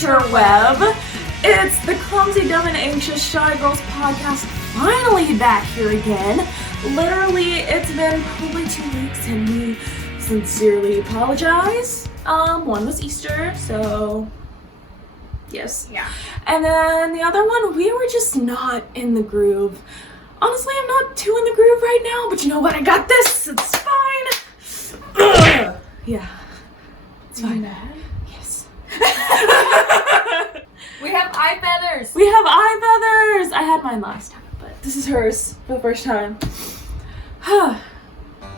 interweb. It's the Clumsy, Dumb, and Anxious Shy Girls podcast finally back here again. Literally, it's been probably 2 weeks and we sincerely apologize. One was Easter, so yes. Yeah. And then the other one, we were just not in the groove. Honestly, I'm not too in the groove right now, but you know what? I got this. It's fine. Yeah. It's fine. Yes. We have eye feathers. We have eye feathers. I had mine last time, but this is hers for the first time.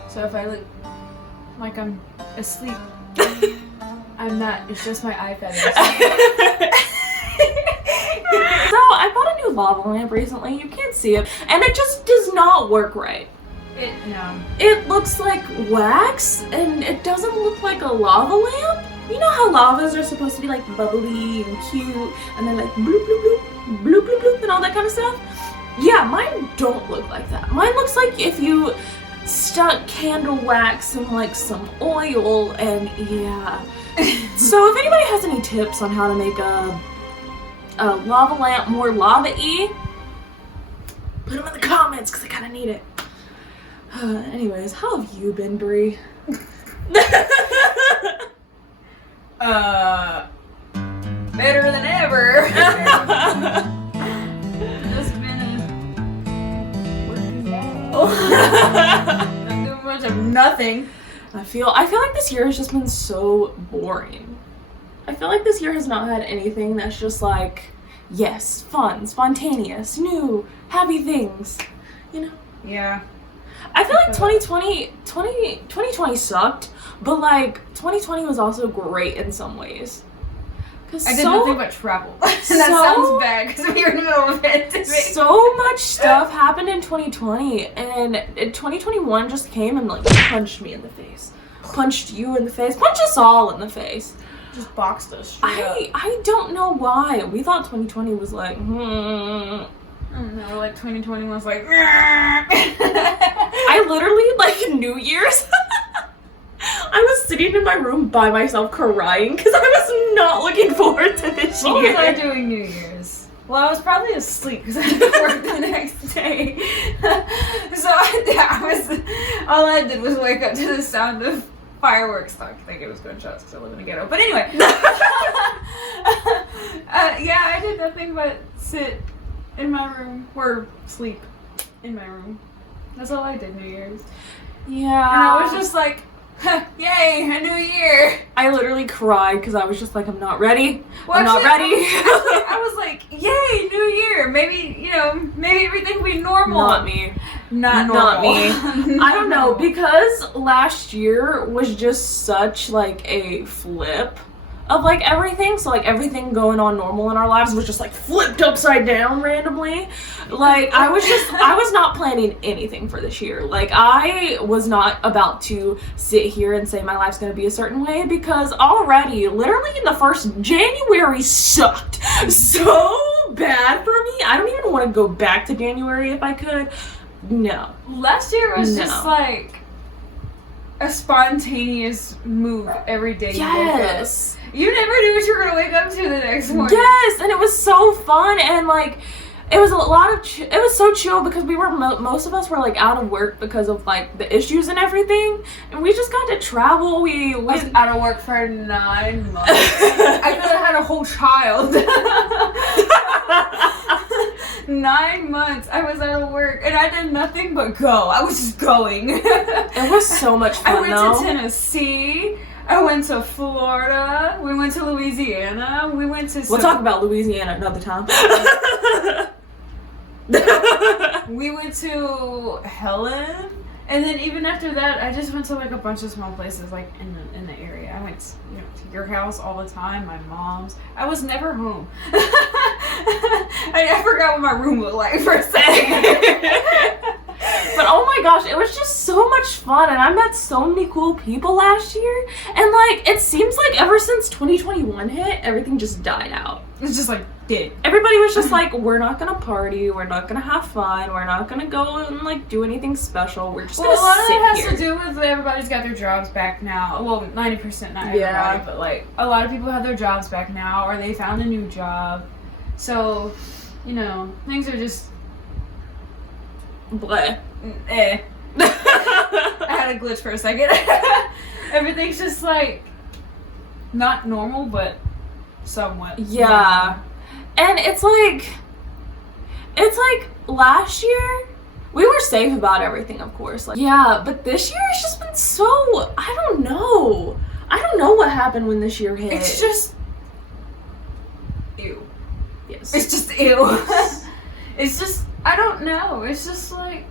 So if I look like I'm asleep, I'm not. It's just my eye feathers. So I bought a new lava lamp recently. You can't see it, and it just does not work right. No. It looks like wax, and it doesn't look like a lava lamp. You know how lavas are supposed to be like bubbly and cute, and they're like bloop bloop bloop, bloop bloop bloop, and all that kind of stuff? Yeah, mine don't look like that. Mine looks like if you stuck candle wax in like some oil, and yeah. So if anybody has any tips on how to make a lava lamp more lava-y, put them in the comments, because I kind of need it. Anyways, how have you been, Brie? Better than ever. Just been working out. I'm doing much of nothing. I feel like this year has just been so boring. I feel like this year has not had anything that's just like, yes, fun, spontaneous, new, happy things, you know? Yeah. I feel like 2020 sucked, but like 2020 was also great in some ways. I did nothing but travel. That sounds bad because we were in the middle of a pandemic. So much stuff happened in 2020, and 2021 just came and like punched me in the face. Punched you in the face. Punched us all in the face. Just boxed us straight up. I don't know why. We thought 2020 was like, No, like 2020 was like. I literally, like, New Year's, I was sitting in my room by myself crying because I was not looking forward to this year. What was I doing New Year's? Well, I was probably asleep because I had to work the next day. So all I did was wake up to the sound of fireworks. I think it was gunshots because I live in a ghetto. But anyway. Yeah, I did nothing but sit in my room or sleep in my room. That's all I did New Year's. Yeah. And I was just like, yay, a new year. I literally cried because I was just like, I'm not ready. Well, I'm not ready. I was like, yay, new year. Maybe everything will be normal. Not me. Not me. I don't know, because last year was just such like a flip of like everything. So like everything going on normal in our lives was just like flipped upside down randomly. Like I was not planning anything for this year. Like I was not about to sit here and say my life's gonna be a certain way, because already literally in the first January sucked so bad for me. I don't even want to go back to January if I could. No. Last year was just like a spontaneous move every day. Yes. You never knew what you were gonna wake up to the next morning. Yes, and it was so fun, and like it was a lot of it was so chill because we were most of us were like out of work because of like the issues and everything, and we just got to travel. We was out of work for 9 months. I could have had a whole child. 9 months I was out of work and I did nothing but go. I was just going. It was so much fun. I went to Tennessee. I went to Florida. We went to Louisiana. We went to. We'll talk about Louisiana another time. We went to Helen, and then even after that, I just went to like a bunch of small places like in the area. I went to your house all the time, my mom's. I was never home. I forgot what my room looked like for a second. But oh my gosh, it was just so much fun, and I met so many cool people last year, and like it seems like ever since 2021 hit, everything just died out. It's just like did. Everybody was just like, we're not gonna party, we're not gonna have fun, we're not gonna go and like do anything special. We're just Well, a gonna lot of sit that has here. to do with everybody's got their jobs back now. Well, 90% not everybody, Yeah. but like a lot of people have their jobs back now, or they found a new job. So, you know, things are just Bleh. eh. I had a glitch for a second. Everything's just like not normal, but somewhat. Yeah. And it's like last year we were safe about everything, of course. Like, yeah, but this year it's just been so, I don't know what happened when this year hit. It's just ew. yes. It's just ew. It's just, I don't know. It's just like,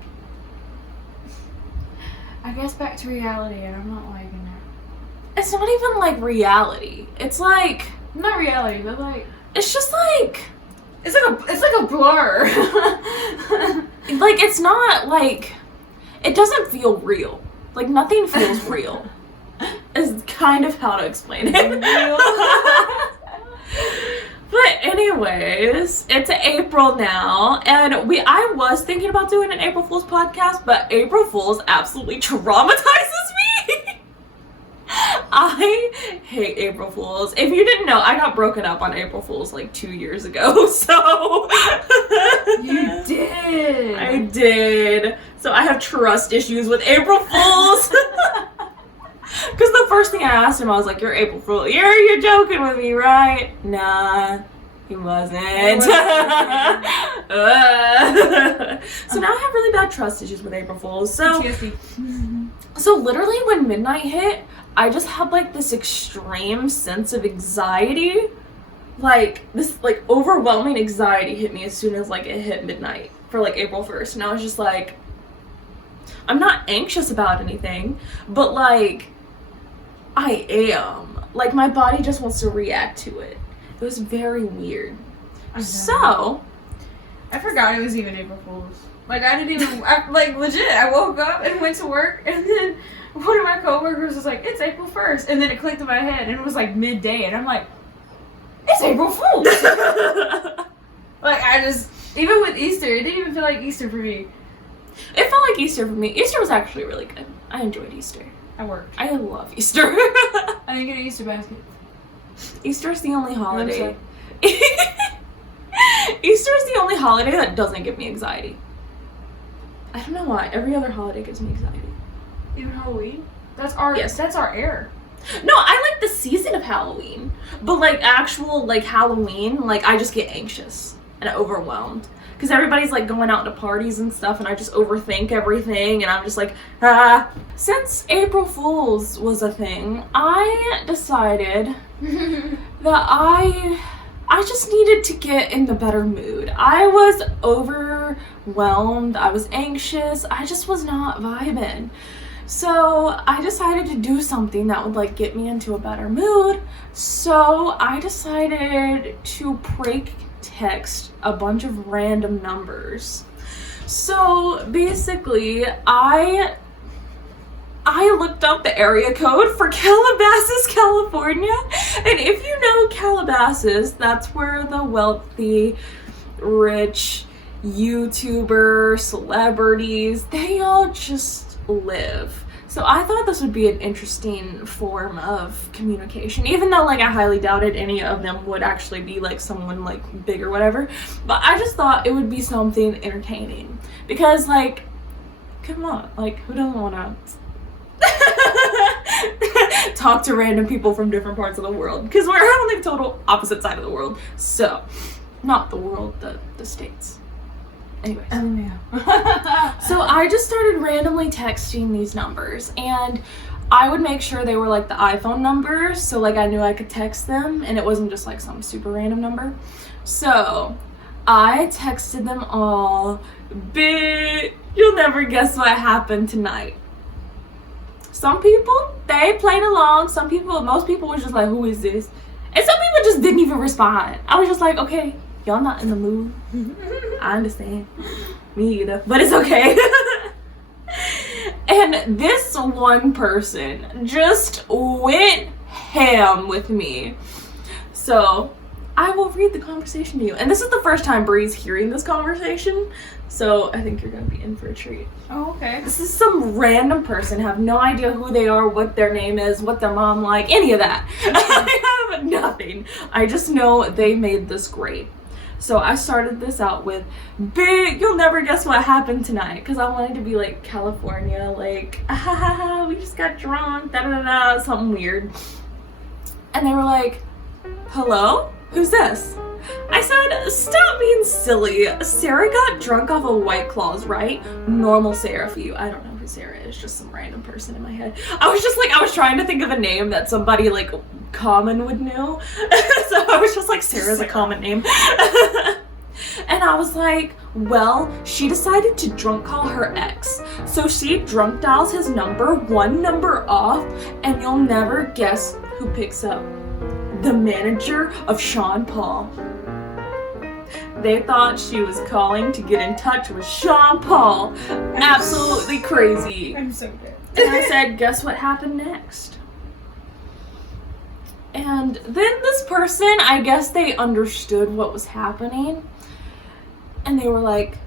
I guess back to reality, and I'm not liking it. It's not even like reality. It's like, Not reality, but like it's just like it's like a blur. like it's not like, it doesn't feel real. Like nothing feels real. Is kind of how to explain it. But anyways, it's April now, and I was thinking about doing an April Fool's podcast, but April Fool's absolutely traumatizes me. I hate April Fools. If you didn't know, I got broken up on April Fools like 2 years ago, so... You did. I did. So I have trust issues with April Fools. Because the first thing I asked him, I was like, "You're April Fool. You're joking with me, right?" Nah, he wasn't. So now I have really bad trust issues with April Fools. So literally when midnight hit, I just had like this extreme sense of anxiety. Like this like overwhelming anxiety hit me as soon as like it hit midnight for like April 1st. And I was just like, I'm not anxious about anything, but like I am. Like my body just wants to react to it. It was very weird. So I forgot it was even April Fool's. Like I didn't even like legit. I woke up and went to work, and then one of my coworkers was like, "It's April 1st," and then it clicked in my head, and it was like midday, and I'm like, "It's April Fool's." Like I just, even with Easter, it didn't even feel like Easter for me. It felt like Easter for me. Easter was actually really good. I enjoyed Easter. I worked. I love Easter. I didn't get an Easter basket. Easter's the only holiday. Easter's the only holiday that doesn't give me anxiety. I don't know why. Every other holiday gives me anxiety. Even Halloween? That's our air. No, I like the season of Halloween. But like actual like Halloween, like I just get anxious and overwhelmed. Because everybody's like going out to parties and stuff, and I just overthink everything, and I'm just like, ah. Since April Fool's was a thing, I decided that I just needed to get in the better mood. I was overwhelmed, I was anxious, I just was not vibing. So I decided to do something that would like get me into a better mood. So I decided to prank text a bunch of random numbers. So basically, I looked up the area code for Calabasas, California. And if you know Calabasas, that's where the wealthy, rich YouTuber, celebrities, they all just live. So I thought this would be an interesting form of communication, even though like I highly doubted any of them would actually be like someone like big or whatever. But I just thought it would be something entertaining because like, come on, like who doesn't want to talk to random people from different parts of the world? Because we're on the total opposite side of the world. So, not the world, the states. Anyways. Oh yeah. So I just started randomly texting these numbers, and I would make sure they were like the iPhone numbers, so like I knew I could text them and it wasn't just like some super random number. So I texted them all, you'll never guess what happened tonight. Some people, they played along. Most people were just like, who is this? And some people just didn't even respond. I was just like, okay, y'all not in the mood. I understand. Me either. But it's okay. And this one person just went ham with me. So I will read the conversation to you. And this is the first time Bree's hearing this conversation, so I think you're gonna be in for a treat. Oh, okay. This is some random person, have no idea who they are, what their name is, what their mom like, any of that. I have nothing. I just know they made this great. So I started this out with, big, you'll never guess what happened tonight, because I wanted to be like California, like, ah, ha, ha, ha, we just got drunk, da da da da, something weird. And they were like, hello? Who's this? I said, stop being silly. Sarah got drunk off of White Claws, right? Normal Sarah for you. I don't know who Sarah is, just some random person in my head. I was trying to think of a name that somebody like common would know. So I was just like, Sarah's a common name. And I was like, well, she decided to drunk call her ex. So she drunk dials his number, one number off, and you'll never guess who picks up. The manager of Sean Paul. They thought she was calling to get in touch with Sean Paul. Absolutely crazy. I'm so good. And I said, guess what happened next? And then this person, I guess they understood what was happening. And they were like,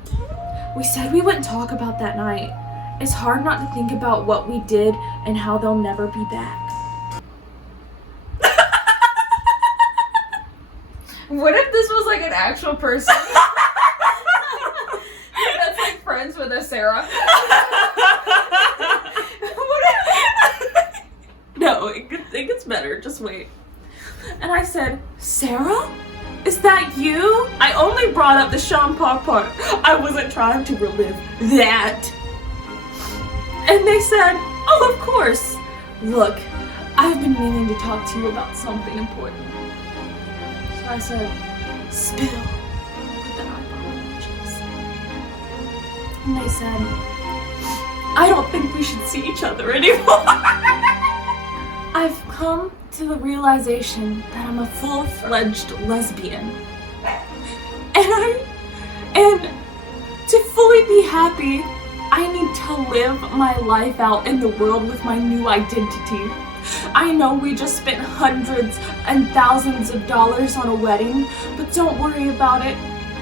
we said we wouldn't talk about that night. It's hard not to think about what we did and how they'll never be back. What if this was like an actual person? That's like friends with a Sarah. No, it gets better. Just wait. And I said, Sarah? Is that you? I only brought up the Sean Paul part. I wasn't trying to relive that. And they said, oh, of course. Look, I've been meaning to talk to you about something important. So I said, spill, with the eyebrow emojis. And they said, I don't think we should see each other anymore. I've come to the realization that I'm a full-fledged lesbian. And to fully be happy, I need to live my life out in the world with my new identity. I know we just spent hundreds and thousands of dollars on a wedding, but don't worry about it.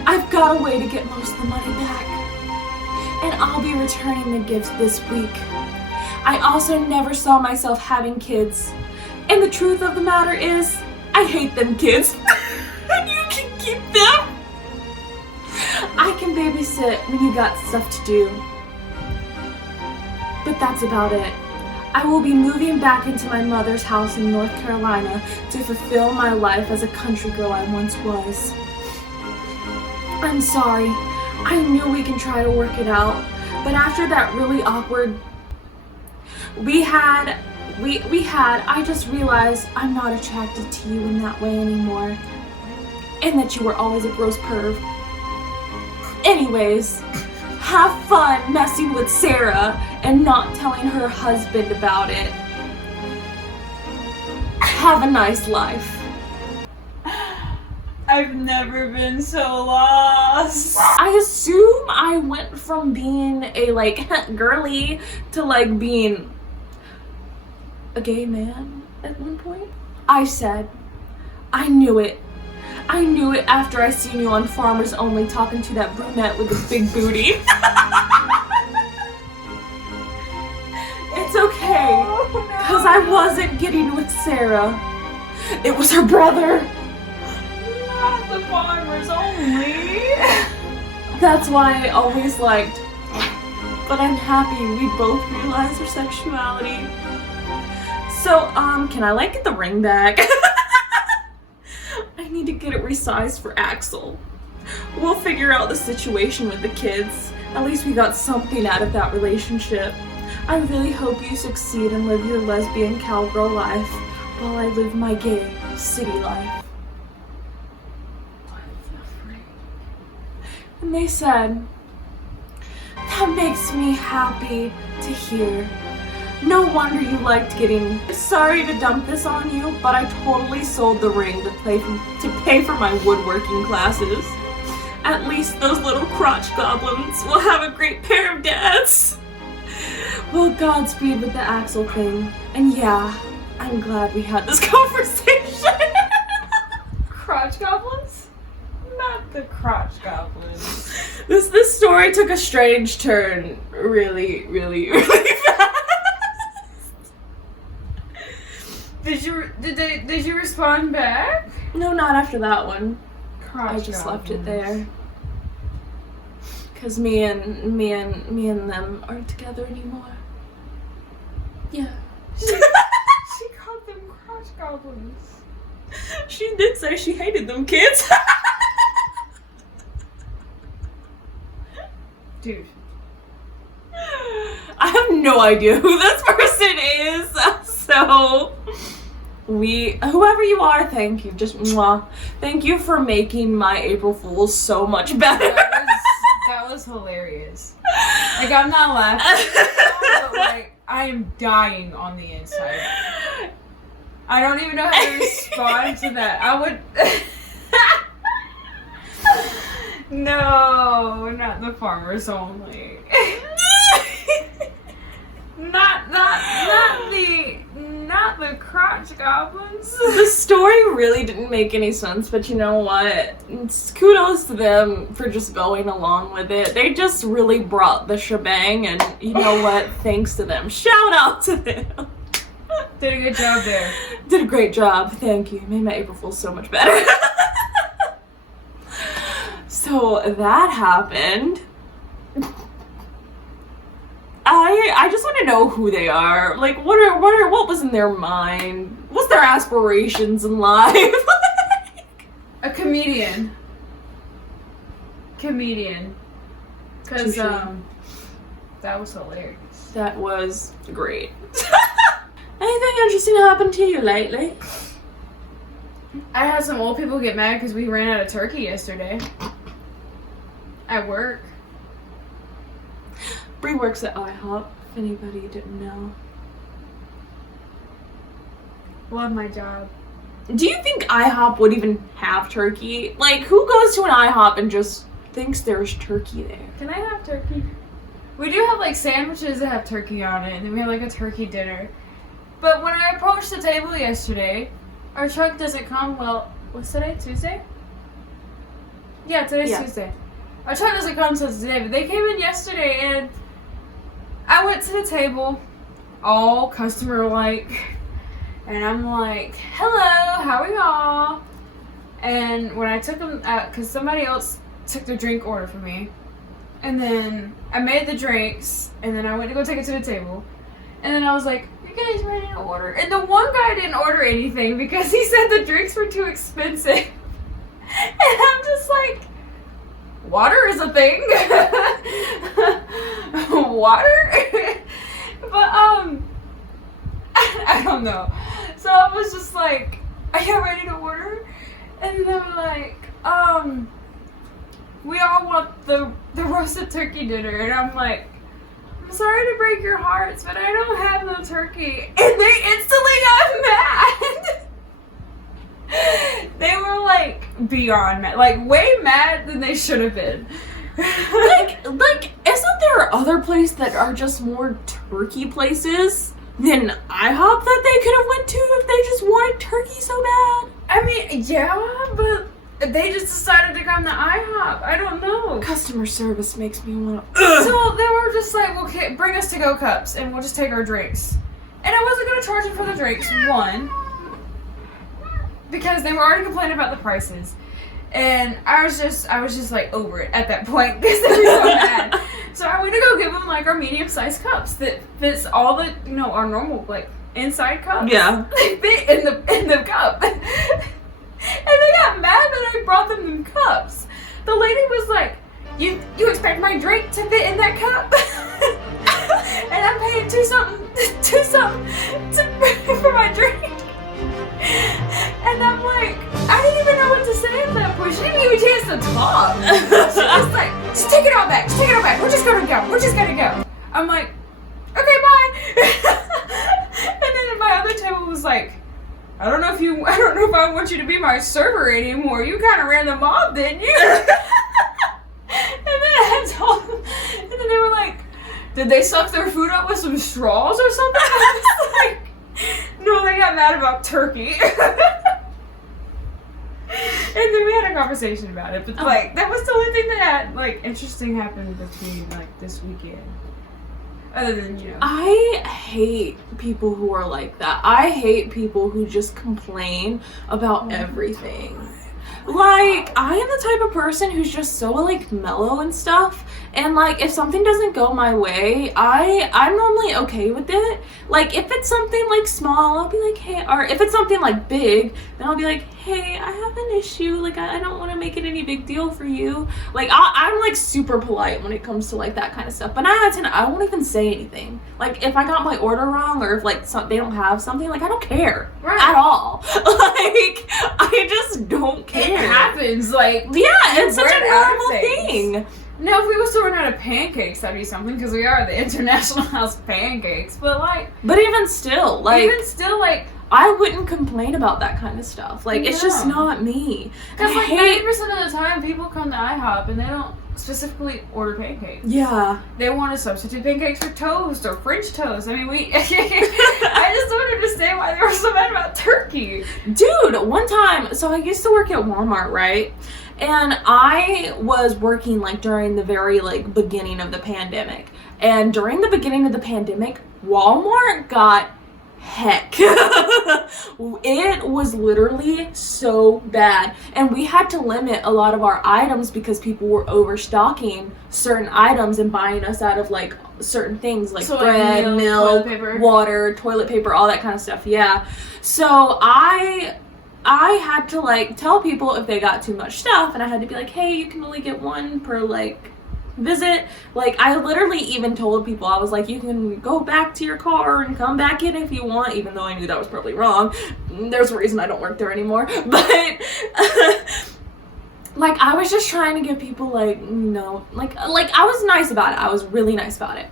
I've got a way to get most of the money back. And I'll be returning the gifts this week. I also never saw myself having kids. And the truth of the matter is, I hate them kids. And you can keep them. I can babysit when you got stuff to do. But that's about it. I will be moving back into my mother's house in North Carolina to fulfill my life as a country girl I once was. I'm sorry. I knew we can try to work it out, but after that really awkward I just realized I'm not attracted to you in that way anymore. And that you were always a gross perv. Anyways, have fun messing with Sarah and not telling her husband about it. Have a nice life. I've never been so lost. I assume I went from being a like girly to like being a gay man at one point. I said, I knew it. I knew it after I seen you on Farmers Only talking to that brunette with the big booty. It's okay, because I wasn't getting with Sarah. It was her brother. Not the Farmers Only. That's why I always liked. But I'm happy we both realized our sexuality. So, can I like get the ring back? I need to get it resized for Axel. We'll figure out the situation with the kids. At least we got something out of that relationship. I really hope you succeed and live your lesbian cowgirl life while I live my gay city life. And they said, that makes me happy to hear. No wonder you liked getting... Sorry to dump this on you, but I totally sold the ring to pay for my woodworking classes. At least those little crotch goblins will have a great pair of dads. Well, Godspeed with the Axel thing. And yeah, I'm glad we had this conversation. Crotch goblin? The crotch goblins. This story took a strange turn really, really, really fast. Did you respond back? No, not after that one. Crotch I just left it goblins. there. Cause me and them aren't together anymore. Yeah. She called them crotch goblins. She did say she hated them kids. Dude. I have no idea who this person is. So whoever you are, thank you. Just mwah. Thank you for making my April Fools so much better. That was hilarious. Like, I'm not laughing, but like, I am dying on the inside. I don't even know how to respond to that. I would. No, not the farmers only. not the crotch goblins. The story really didn't make any sense, but you know what? Kudos to them for just going along with it. They just really brought the shebang, and you know what? Thanks to them. Shout out to them. Did a good job there. Did a great job. Thank you. Made my April Fool's so much better. So that happened. I just want to know who they are. Like, what was in their mind? What's their aspirations in life? A comedian. Cause Touché. that was hilarious. That was great. Anything interesting happened to you lately? I had some old people get mad because we ran out of turkey yesterday. At work. Bree works at IHOP, if anybody didn't know. Love my job. Do you think IHOP would even have turkey? Like, who goes to an IHOP and just thinks there's turkey there? Can I have turkey? We do have like sandwiches that have turkey on it, and then we have like a turkey dinner. But when I approached the table yesterday, our truck doesn't come. Well, what's today? Tuesday? Yeah, today's Yeah. Tuesday. Our truck doesn't come till today, but they came in yesterday, and I went to the table, all customer-like, and I'm like, hello, how are y'all? And when I took them out, because somebody else took the drink order for me, and then I made the drinks, and then I went to go take it to the table, and then I was like, you guys ready to order? And the one guy didn't order anything because he said the drinks were too expensive. And I'm just like, water is a thing. Water? But, I don't know. So I was just like, are you ready to order? And they were like, we all want the roasted turkey dinner. And I'm like, I'm sorry to break your hearts, but I don't have no turkey. And they instantly got mad. They were like beyond mad, like way mad than they should have been. like, isn't there other places that are just more turkey places than IHOP that they could have went to if they just wanted turkey so bad? I mean, yeah, but they just decided to come to IHOP. I don't know. Customer service makes me want to. So they were just like, well, okay, bring us to-go cups and we'll just take our drinks. And I wasn't gonna charge them for the drinks, one, because they were already complaining about the prices. And I was just like over it at that point because they were so mad. So I went to go give them like our medium-sized cups that fits all the, you know, our normal like inside cups. Yeah. They fit in the cup. And they got mad that I brought them in cups. The lady was like, you expect my drink to fit in that cup? And I'm paying two something for my drink. And I'm like, I didn't even know what to say at that point. She didn't even chance to talk. She was like, just take it all back. Just take it all back. We're just gonna go. I'm like, okay, bye. And then my other table was like, I don't know if I want you to be my server anymore. You kind of ran the mob, didn't you? And then I told them, and then they were like, did they suck their food up with some straws or something? I was like, no, they got mad about turkey. And then we had a conversation about it. But Oh. like that was the only thing that like interesting happened between like this weekend. Other than, you know. I hate people who are like that. I hate people who just complain about everything. Like, I am the type of person who's just so, like, mellow and stuff. And, like, if something doesn't go my way, I'm normally okay with it. Like, if it's something, like, small, I'll be like, hey, or if it's something, like, big, then I'll be like, hey, I have an issue. Like, I don't want to make it any big deal for you. Like, I'm, like, super polite when it comes to, like, that kind of stuff. But 9 out of 10, I won't even say anything. Like, if I got my order wrong or if, like, they don't have something, like, I don't care. Right. At all. Like, I just don't care. It happens, like, Yeah, it's such run a out of normal things. thing. now if we were still run out of pancakes, that'd be something, because we are the International House of Pancakes, but like, But even still, like, even still, like, I wouldn't complain about that kind of stuff. Like, it's just No. not me. because I like hate- 90% of the time people come to IHOP and they don't specifically order pancakes. Yeah. They want to substitute pancakes for toast or French toast. I mean, I just don't understand why they were so mad about turkey. Dude, one time, so I used to work at Walmart, right? And I was working like during the very like beginning of the pandemic. And during the beginning of the pandemic, Walmart got heck. It was literally so bad. And we had to limit a lot of our items because people were overstocking certain items and buying us out of like certain things like So, like, bread, milk, milk, toilet paper. water, toilet paper, all that kind of stuff. Yeah. So I had to like tell people if they got too much stuff, and I had to be like, hey, you can only get one per like visit. Like, I literally even told people, I was like, you can go back to your car and come back in if you want, even though I knew that was probably wrong. There's a reason I don't work there anymore. But like, I was just trying to give people like, you know, like I was nice about it. I was really nice about it.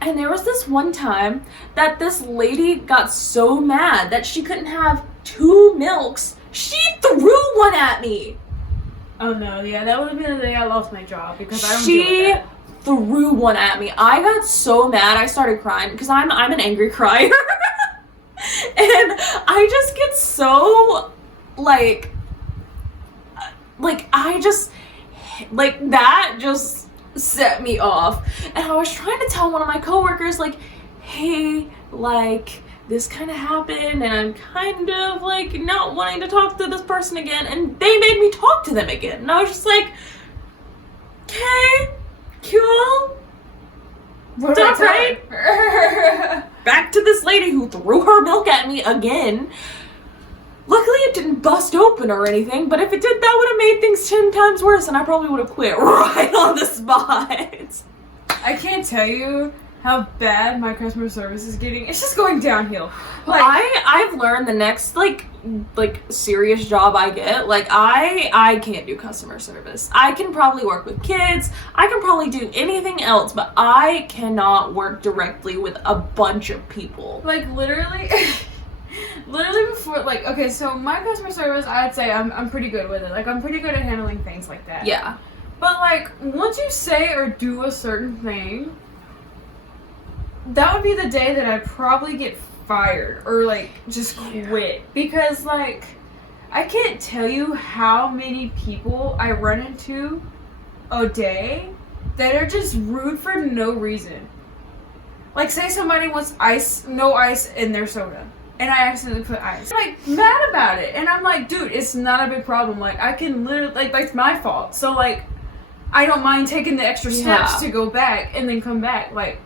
And there was this one time that this lady got so mad that she couldn't have 2 milks. She threw one at me. Oh no, yeah, that would have been the day I lost my job because I don't She deal with that. threw one at me. I got so mad. I started crying because I'm an angry crier. And I just get so like I just like that just set me off. And I was trying to tell one of my coworkers like, hey, like this kind of happened and I'm kind of like not wanting to talk to this person again, and they made me talk to them again. And I was just like, okay, cool. What That's did I tell her? Back to this lady who threw her milk at me again. Luckily it didn't bust open or anything, but if it did, that would have made things 10 times worse and I probably would have quit right on the spot. I can't tell you how bad my customer service is getting. It's just going downhill. Like, I've learned the next like serious job I get, like I can't do customer service. I can probably work with kids, I can probably do anything else, but I cannot work directly with a bunch of people. like literally literally before, like, okay, so my customer service, I'd say I'm pretty good with it. Like, I'm pretty good at handling things like that. Yeah. But like, once you say or do a certain thing, that would be the day that I'd probably get fired or like just quit. Because like, I can't tell you how many people I run into a day that are just rude for no reason. Like, say somebody wants no ice in their soda, and I accidentally put ice. I'm like mad about it, and I'm like, dude, it's not a big problem. Like, I can literally, like it's my fault. So like, I don't mind taking the extra steps Yeah. to go back and then come back. Like,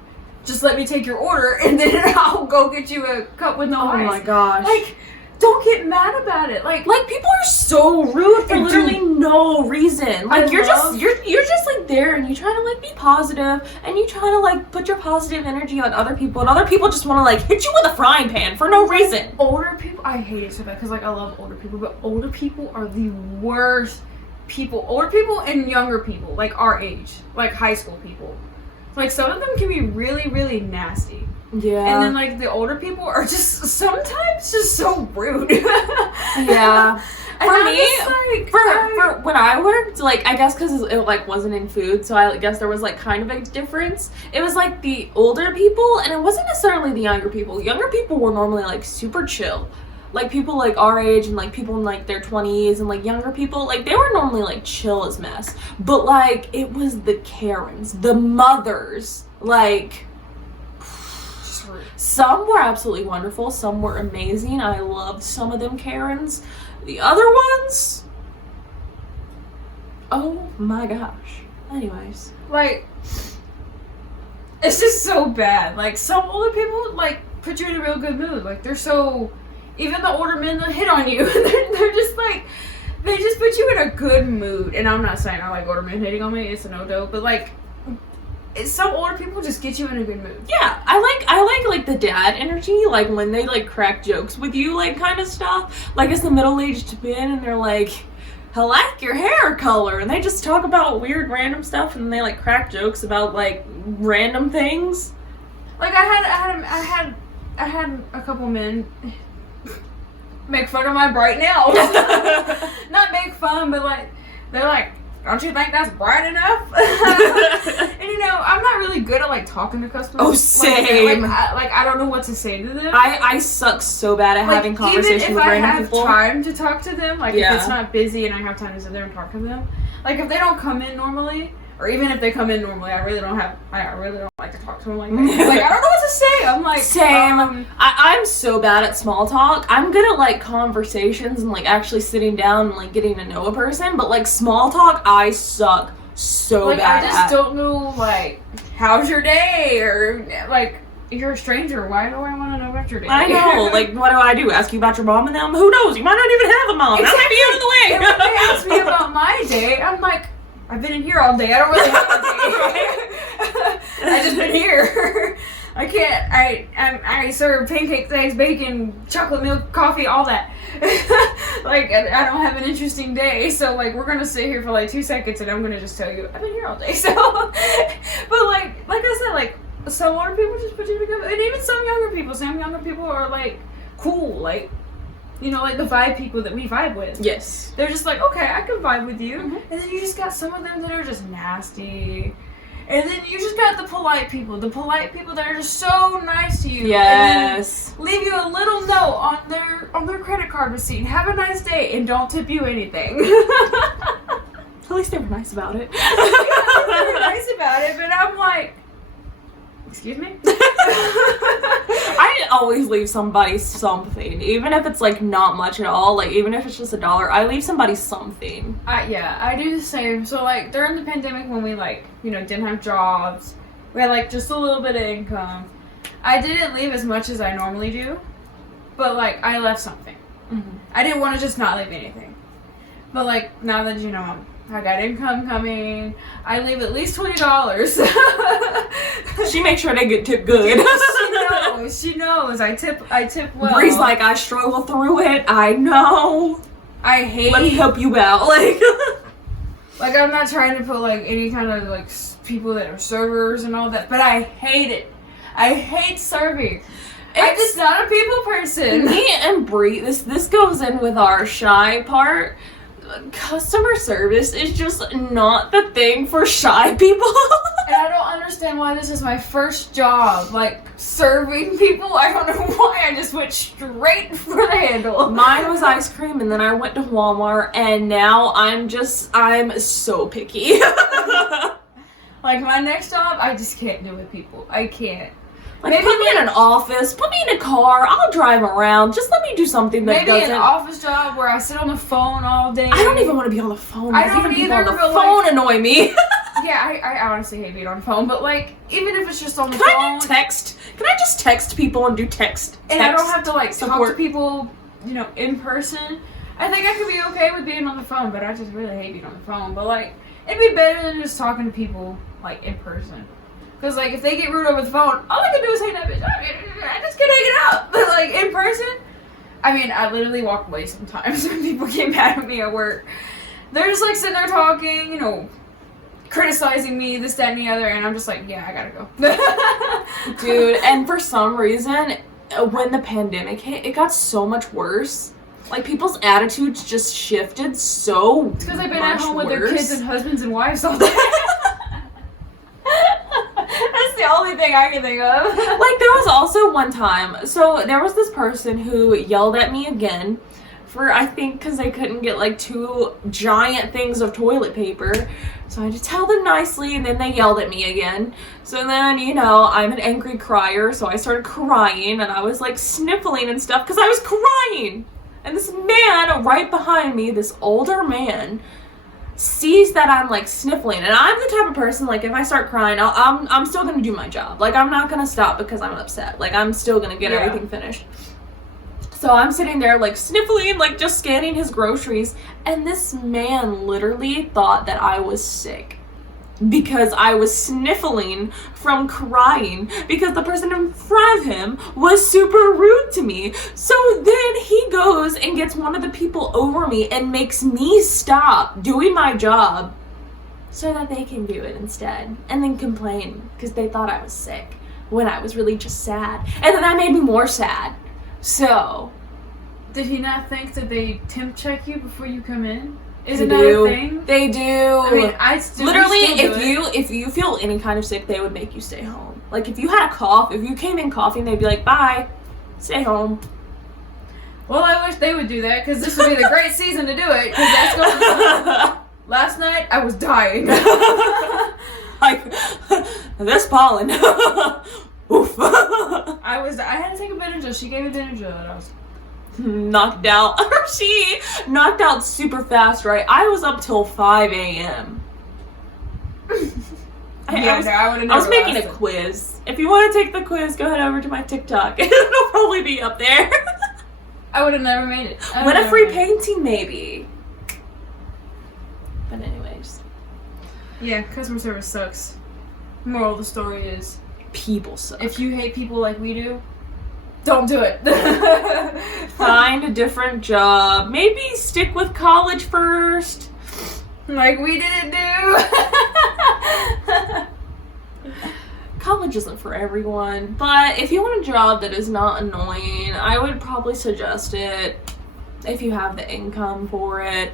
just let me take your order, and then I'll go get you a cup with no Oh ice. my gosh. Like, don't get mad about it. Like people are so rude for And literally no reason. Like, I you're love- just like there and you try to like be positive and you try to like put your positive energy on other people, and other people just want to like hit you with a frying pan for no reason. older people, I hate it so bad because like I love older people, but older people are the worst people. Older people and younger people, like our age, like high school people. Like, some of them can be really, really nasty. Yeah. And then like the older people are just sometimes just so rude. Yeah. And For I'm me, just like, for when I worked, like, I guess because it like wasn't in food, so I guess there was like kind of a difference. It was like the older people, and it wasn't necessarily the younger people. Younger people were normally like super chill. like people like our age and like people in like their 20s and like younger people, like they were normally like chill as mess, but like it was the Karens, the mothers, like some were absolutely wonderful, some were amazing. I loved some of them Karens. The other ones, oh my gosh. Anyways, like, it's just so bad. Like, some older people, like, put you in a real good mood. Like, they're so, even the older men that hit on you, they're just like, they just put you in a good mood. And I'm not saying I like older men hitting on me, it's a no-do, but like, some older people just get you in a good mood. yeah, I like the dad energy, like when they like crack jokes with you, like kind of stuff. Like it's the middle-aged men and they're like, I like your hair color, and they just talk about weird random stuff and they like crack jokes about like random things. Like I had a couple men make fun of my bright nails. Not make fun, but like they're like, don't you think that's bright enough? And you know, I'm not really good at like talking to customers. Oh, same. Like I don't know what to say to them. I suck so bad at like, having conversations with random people. Even if I have time to talk to them, like if it's not busy and I have time to sit there and talk to them, like if they don't come in normally, or even if they come in normally, I really don't like to talk to them like that. Like I don't know what to say. I'm like same. I'm so bad at small talk. I'm good at like conversations and like actually sitting down and like getting to know a person, but like small talk, I suck so like, bad. I just don't know like how's your day, or like you're a stranger. Why do I want to know about your day? I know. Like what do? Ask you about your mom and them? Who knows? You might not even have a mom. Exactly. That might be out of the way. And when they ask me about my day, I'm like, I've been in here all day. I don't really have a day. I just been here. I can't. I serve pancakes, eggs, bacon, chocolate milk, coffee, all that. Like I don't have an interesting day, so like we're gonna sit here for like 2 seconds, and I'm gonna just tell you I've been here all day. So, but like I said, like some older people just put you together, and even some younger people. Some younger people are like cool, like. You know, like the vibe people that we vibe with. Yes. They're just like, okay, I can vibe with you. Mm-hmm. And then you just got some of them that are just nasty. And then you just got the polite people. The polite people that are just so nice to you. Yes. And then leave you a little note on their credit card receipt. Have a nice day and don't tip you anything. At least they were nice about it. They were nice about it, but I'm like, excuse me? I always leave somebody something, even if it's like not much at all. Like even if it's just $1, I leave somebody something. Yeah, I do the same. So like during the pandemic, when we like didn't have jobs, we had like just a little bit of income. I didn't leave as much as I normally do, but like I left something. Mm-hmm. I didn't want to just not leave anything. But like now that I got income coming, I leave at least $20. She makes sure they get tipped good. She knows. I tip well. Bree's like, I struggle through it. I know. I hate. Let me help you out. Like I'm not trying to put like any kind of like people that are servers and all that, but I hate it. I hate serving. I'm just not a people person. Me and Bree, this goes in with our shy part. Customer service is just not the thing for shy people. And I don't understand why this is my first job, like serving people. I don't know why. I just went straight for the handle. Mine was ice cream, and then I went to Walmart, and now I'm so picky. Like my next job, I just can't do with people. I can't. Like, maybe put me in an office, put me in a car, I'll drive around. Just let me do something that maybe an office job where I sit on the phone all day. I don't even want to be on the phone. I don't even people either, on the but, phone like, annoy me. Yeah, I honestly hate being on the phone, but like even if it's just on the phone. Can I just text people and do text? And I don't have to like support. talk to people, in person. I think I could be okay with being on the phone, but I just really hate being on the phone. But like it'd be better than just talking to people like in person. Because, like, if they get rude over the phone, all I can do is hang that bitch. I just can hang it up. But, like, in person, I literally walk away sometimes when people get mad at me at work. They're just, like, sitting there talking, criticizing me, this, that, and the other, and I'm just like, yeah, I gotta go. Dude, and for some reason, when the pandemic hit, it got so much worse. Like, people's attitudes just shifted so much. It's because they've been at home with their kids and husbands and wives all day. That's the only thing I can think of. Like, there was also one time, so there was this person who yelled at me again for, I think, because they couldn't get, like, 2 giant things of toilet paper. So I had to tell them nicely, and then they yelled at me again. So then, you know, I'm an angry crier, so I started crying, and I was, like, sniffling and stuff, because I was crying! And this man right behind me, this older man, sees that I'm, like, sniffling. And I'm the type of person, like, if I start crying, I'm still gonna do my job. Like, I'm not gonna stop because I'm upset. Like, I'm still gonna get everything finished. So I'm sitting there, like, sniffling, like, just scanning his groceries, and this man literally thought that I was sick because I was sniffling from crying because the person in front of him was super rude to me. So then he goes and gets one of the people over me and makes me stop doing my job so that they can do it instead, and then complain because they thought I was sick when I was really just sad. And then that made me more sad. So, did he not think that they temp check you before you come in? Is they it not do. a thing? They do. I mean, I still literally, still do it. if you feel any kind of sick, they would make you stay home. Like, if you had a cough, if you came in coughing, they'd be like, bye, stay home. Well, I wish they would do that, because this would be the great season to do it, because that's going on. Last night, I was dying. Like, this pollen. Oof. I had to take a Benadryl. She gave me Benadryl, and I was knocked out. She knocked out super fast, right? I was up till 5 a.m. I was making a quiz. If you want to take the quiz, go head over to my TikTok. It'll probably be up there. I would have never made it. Win a free painting, maybe. But anyways. Yeah, customer service sucks. Moral of the story is, People suck. if you hate people like we do, don't do it. Find a different job. Maybe stick with college first. Like we didn't do. College isn't for everyone, but if you want a job that is not annoying, I would probably suggest it if you have the income for it.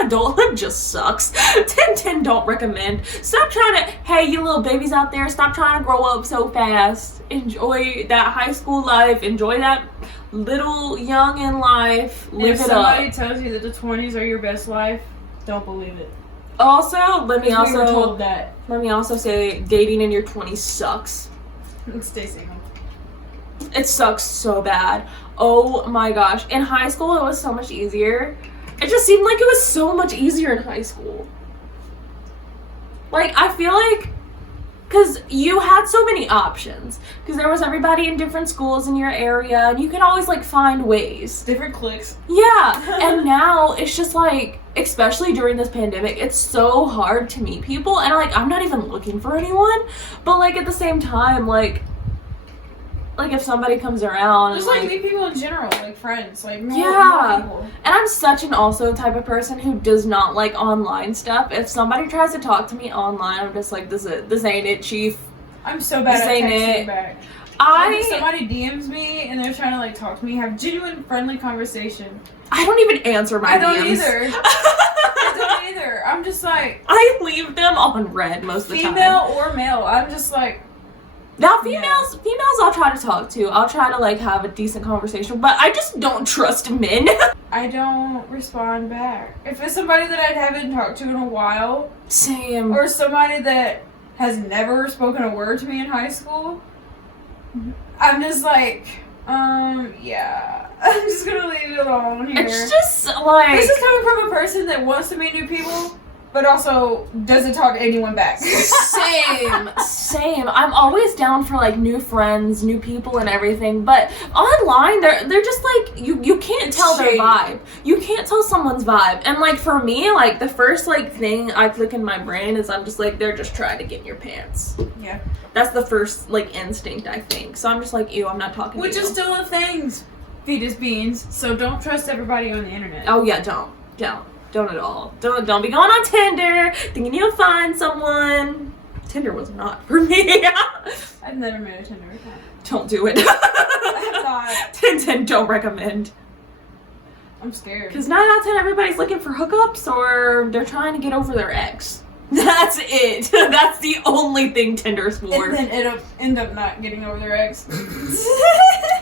Adulthood just sucks. 10-10 don't recommend. Stop trying to, hey, you little babies out there, stop trying to grow up so fast. Enjoy that high school life. Enjoy that little young in life. Live If it up. somebody tells you that the 20s are your best life, don't believe it. Also, let me We were told that. say dating in your 20s sucks. Stay single. It sucks so bad. Oh my gosh. In high school, it was so much easier. It just seemed like it was so much easier in high school. Like, I feel like, because you had so many options. Because there was everybody in different schools in your area, and you could always, like, find ways. Different cliques. Yeah, and now it's just, like, especially during this pandemic, it's so hard to meet people. And, like, I'm not even looking for anyone. But, like, at the same time, like if somebody comes around Just and, like meet people in general, like friends, like more people. And I'm such an also type of person who does not like online stuff. If somebody tries to talk to me online, I'm just like, this ain't it, chief. I'm so bad at This ain't texting it. back. Like, if somebody DMs me and they're trying to like talk to me, have genuine friendly conversation. I don't even answer my I don't DMs. either. I don't either. I'm just like, I leave them on red most of the time. female or male. I'm just like, Now females I'll try to talk to. I'll try to like have a decent conversation, but I just don't trust men. I don't respond back. If it's somebody that I haven't talked to in a while, Same. or somebody that has never spoken a word to me in high school, I'm just like, yeah. I'm just gonna leave it alone here. It's just like, This is coming from a person that wants to meet new people, but also doesn't talk to anyone back. Same. I'm always down for like new friends, new people and everything, but online they're just like you can't tell their Shady. vibe. You can't tell someone's vibe. And like for me, like the first like thing I click in my brain is I'm just like, they're just trying to get in your pants. Yeah. That's the first like instinct, I think. So I'm just like, ew, I'm not talking Which to you. is still a thing. Fetus beans. So don't trust everybody on the internet. Oh yeah, don't at all. Don't be going on Tinder thinking you'll find someone. Tinder was not for me. I've never made a Tinder account. Don't do it. I thought. 10-10 don't recommend. I'm scared. Because 9 out of 10 everybody's looking for hookups or they're trying to get over their ex. That's it. That's the only thing Tinder's for. And then end up not getting over their ex.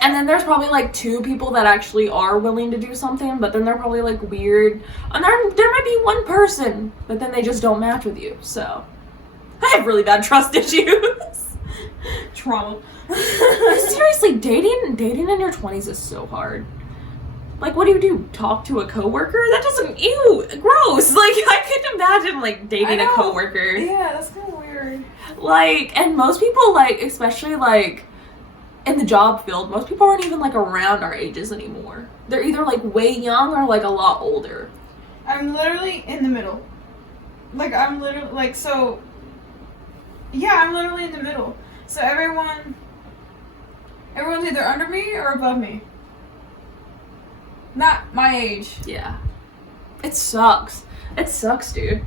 And then there's probably like 2 people that actually are willing to do something, but then they're probably like weird. And there might be 1 person, but then they just don't match with you. So I have really bad trust issues. Trauma. Seriously, dating in your 20s is so hard. Like, what do? Talk to a coworker? That doesn't, ew, gross. Like, I couldn't imagine, like, dating a coworker. Yeah, that's kind of weird. Like, and most people, like, especially, like, in the job field, most people aren't even, like, around our ages anymore. They're either, like, way young or, like, a lot older. I'm literally in the middle. Like, I'm literally, like, so... Yeah, I'm literally in the middle. So everyone's either under me or above me. Not my age. Yeah. It sucks. It sucks, dude.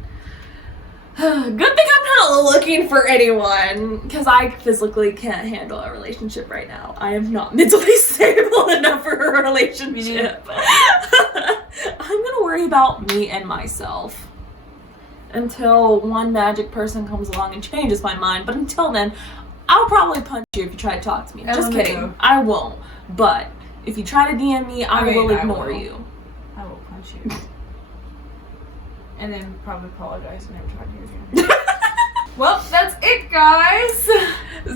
Good thing I'm not looking for anyone, because I physically can't handle a relationship right now. I am not mentally stable enough for a relationship. I'm gonna worry about me and myself until one magic person comes along and changes my mind. But until then, I'll probably punch you if you try to talk to me. Just kidding. I won't. But if you try to DM me, I will ignore you. I will punch you. And then probably apologize and never talk to you again. Well, that's it, guys.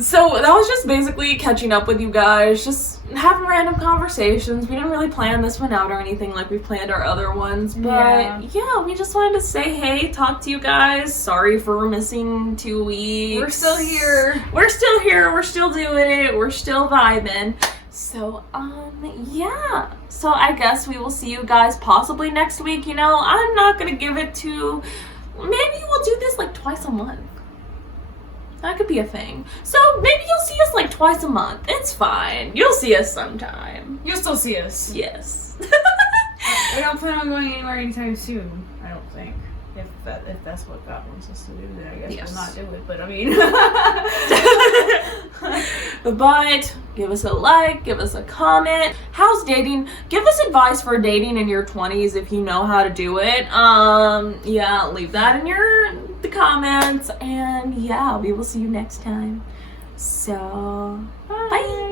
So that was just basically catching up with you guys, just having random conversations. We didn't really plan this one out or anything like we planned our other ones, but yeah, we just wanted to say hey, talk to you guys. Sorry for missing 2 weeks. We're still here. We're still here. We're still doing it. We're still vibing. So, yeah. So I guess we will see you guys possibly next week. You know, I'm not gonna give it to... Maybe we'll do this like twice a month. That could be a thing. So maybe you'll see us like twice a month. It's fine. You'll see us sometime. You'll still see us. Yes. We don't plan on going anywhere anytime soon, I don't think. If that's what God wants us to do, then I guess we'll not do it. But I mean... But give us a like, give us a comment. How's dating? Give us advice for dating in your 20s if you know how to do it. Yeah, leave that in the comments. And yeah, we will see you next time. So, bye.